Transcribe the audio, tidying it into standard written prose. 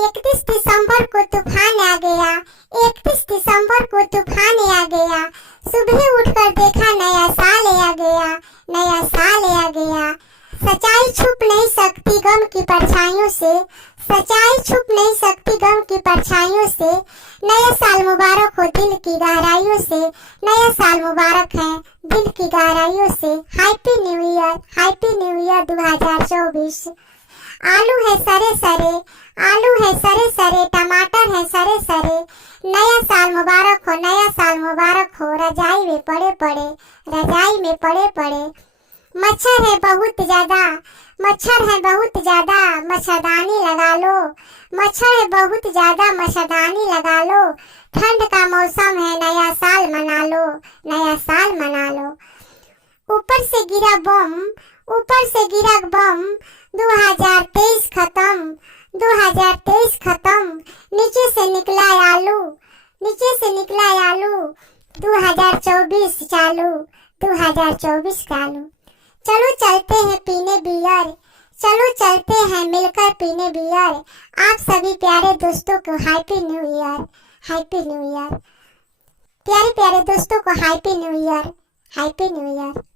31 दिसंबर को तूफान आ गया, 31 दिसंबर को तूफान आ गया। सुबह उठकर देखा नया साल आ गया, नया साल आ गया। सच्चाई छुप नहीं सकती गम की परछाइयों से, सच्चाई छुप नहीं सकती गम की परछाइयों से। नया साल मुबारक हो दिल की गहराइयों से, नया साल मुबारक है दिल की गहराइयों से। Happy new year, happy new year 2024। आलू है सरे सरे, आलू है सरे सरे, टमाटर है सरे सरे। नया साल मुबारक हो, नया साल मुबारक हो। रजाई में पड़े पड़े, रजाई में पड़े पड़े। मच्छर है बहुत ज्यादा, मच्छर है बहुत ज्यादा, मच्छरदानी लगा लो। मच्छर है बहुत ज्यादा, मच्छरदानी लगा लो। ठंड का मौसम है, नया साल मना लो, नया साल मना लो। ऊपर से गिरा बम, ऊपर से गिरा बम। 2023 खत्म, 2023 खत्म। नीचे से निकला आलू, नीचे से निकला आलू। 2024 चालू, 2024 चालू। चलो चलते हैं पीने बियर, चलो चलते हैं मिलकर पीने बियर। आप सभी प्यारे दोस्तों को happy new year, happy new year. प्यारे प्यारे दोस्तों को happy new year, happy new year.